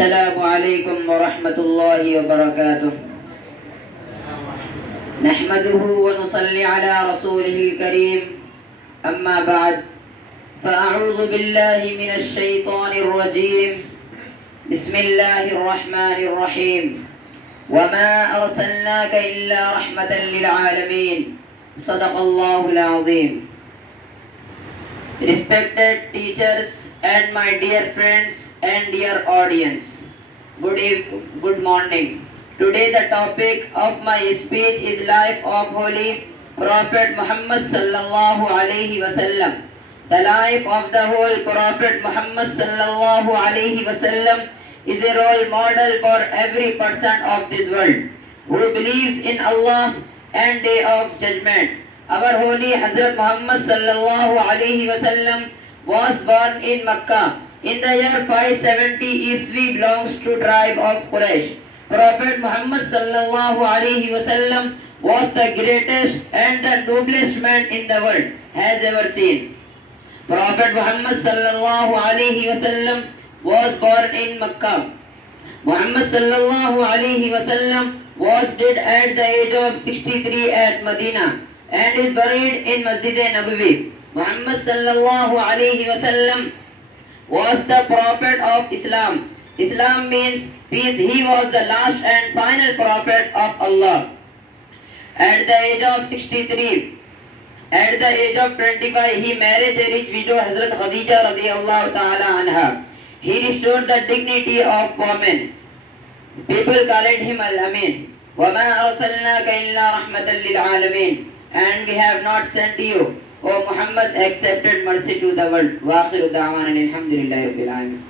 السلام عليكم ورحمة الله وبركاته. نحمده ونصلي على رسوله الكريم. أما بعد فأعوذ بالله من الشيطان الرجيم. بسم الله الرحمن الرحيم. وما أرسلناك إلا رحمة للعالمين. صدق الله العظيم. Respected teachers and my dear friends and dear audience, good morning. Today the topic of my speech is life of Holy Prophet Muhammad sallallahu alaihi wasallam. The life of the whole Prophet Muhammad sallallahu alaihi wasallam is a role model for every person of this world who believes in Allah and Day of Judgment. Our holy Hazrat Muhammad sallallahu alaihi wasallam was born in Makkah in the year 570 Iswi, belongs to tribe of Quraysh. Prophet Muhammad sallallahu alaihi wasallam was the greatest and the noblest man in the world has ever seen. Prophet Muhammad sallallahu alaihi wasallam was born in Makkah. Muhammad sallallahu alaihi wasallam was dead at the age of 63 at Medina and is buried in Masjid Nabawi. Muhammad sallallahu alaihi wasallam was the prophet of Islam. Islam means peace. He was the last and final prophet of Allah. At the age of 63, at the age of 25, he married a rich widow, Hazrat Khadija radiyallahu ta'ala anha. He restored the dignity of women. People called him Al-Amin. وَمَا أَرْسَلْنَاكَ إِلَّا رَحْمَةً لِلْعَالَمِينَ. And we have not sent you, O Muhammad, accepted mercy to the world. وَآخِرُ دَعْوَانَ الْحَمْدُ لِلَّهِ رَبِّ الْعَالَمِينَ.